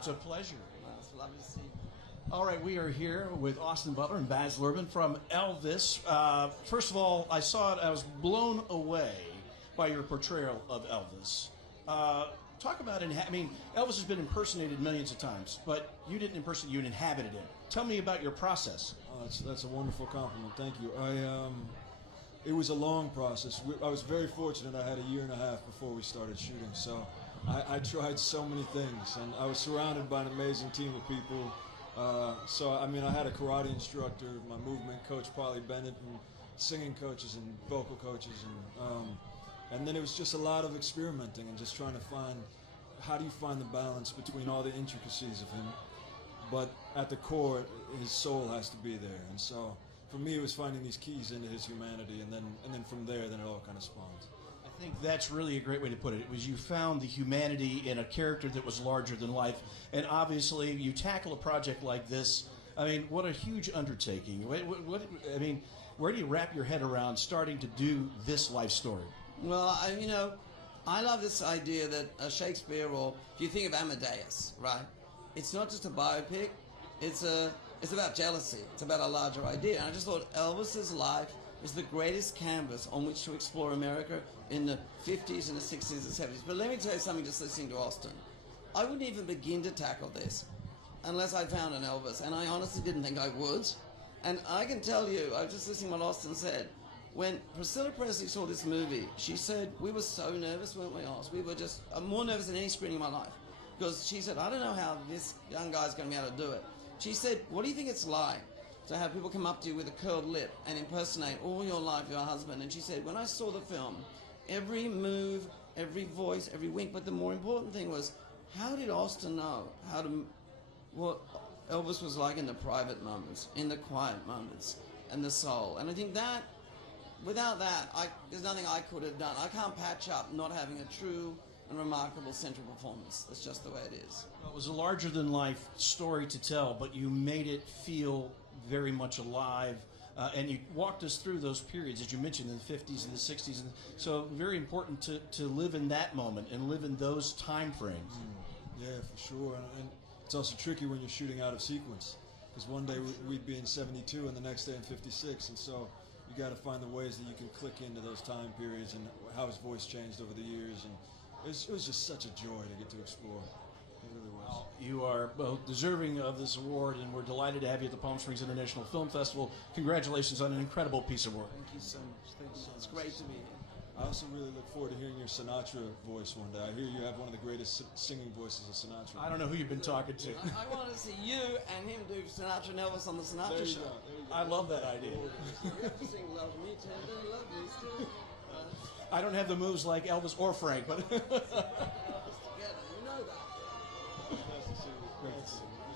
It's a pleasure. Well, it's lovely to see you. All right, we are here with Austin Butler and Baz Luhrmann from Elvis. First of all, I saw it. I was blown away by your portrayal of Elvis. Talk about it. I mean, Elvis has been impersonated millions of times, but you didn't impersonate. You inhabited him. Tell me about your process. Oh, that's a wonderful compliment. Thank you. It was a long process. I was very fortunate. I had a year and a half before we started shooting, so I tried so many things, and I was surrounded by an amazing team of people. So I mean, I had a karate instructor, my movement coach, Polly Bennett, and singing coaches and vocal coaches, and then it was just a lot of experimenting and just trying to find how do you find the balance between all the intricacies of him, but at the core, his soul has to be there. And so for me, it was finding these keys into his humanity, and then from there, then it all kind of spawned. I think that's really a great way to put it. It was you found the humanity in a character that was larger than life, and obviously you tackle a project like this. I mean, what a huge undertaking. I mean, where do you wrap your head around starting to do this life story? Well, I love this idea that Shakespeare, or if you think of Amadeus, right? It's not just a biopic. It's about jealousy. It's about a larger idea. And I just thought Elvis's life is the greatest canvas on which to explore America in the 50s and the 60s and 70s. But let me tell you something, just listening to Austin. I wouldn't even begin to tackle this unless I found an Elvis, and I honestly didn't think I would. And I can tell you, I was just listening to what Austin said. When Priscilla Presley saw this movie, she said, we were so nervous, weren't we, Oz? We were just more nervous than any screening in my life. Because she said, I don't know how this young guy's going to be able to do it. She said, what do you think it's like to have people come up to you with a curled lip and impersonate all your life your husband? And she said, when I saw the film, every move, every voice, every wink, but the more important thing was, how did Austin know what Elvis was like in the private moments, in the quiet moments, and the soul? And I think that, without that, there's nothing I could have done. I can't patch up not having a true and remarkable central performance. That's just the way it is. Well, it was a larger-than-life story to tell, but you made it feel very much alive, and you walked us through those periods, as you mentioned, in the 50s and the 60s. And so very important to live in that moment and live in those time frames. Yeah, for sure. And it's also tricky when you're shooting out of sequence, because one day we'd be in 72 and the next day in 56, and so you got to find the ways that you can click into those time periods and how his voice changed over the years. And it was just such a joy to get to explore. It really was. Well, you are both deserving of this award, and we're delighted to have you at the Palm Springs International Film Festival. Congratulations on an incredible piece of work. Thank you so much. Thank you. It's great to be here. I also really look forward to hearing your Sinatra voice one day. I hear you have one of the greatest singing voices of Sinatra. I don't know who you've been talking to. I want to see you and him do Sinatra and Elvis on the Sinatra show. There you go. I love that idea. You have to sing Love Me Tender, Love Me Still. I don't have the moves like Elvis or Frank, but Together, you know that. Nice to see you. Great to see you.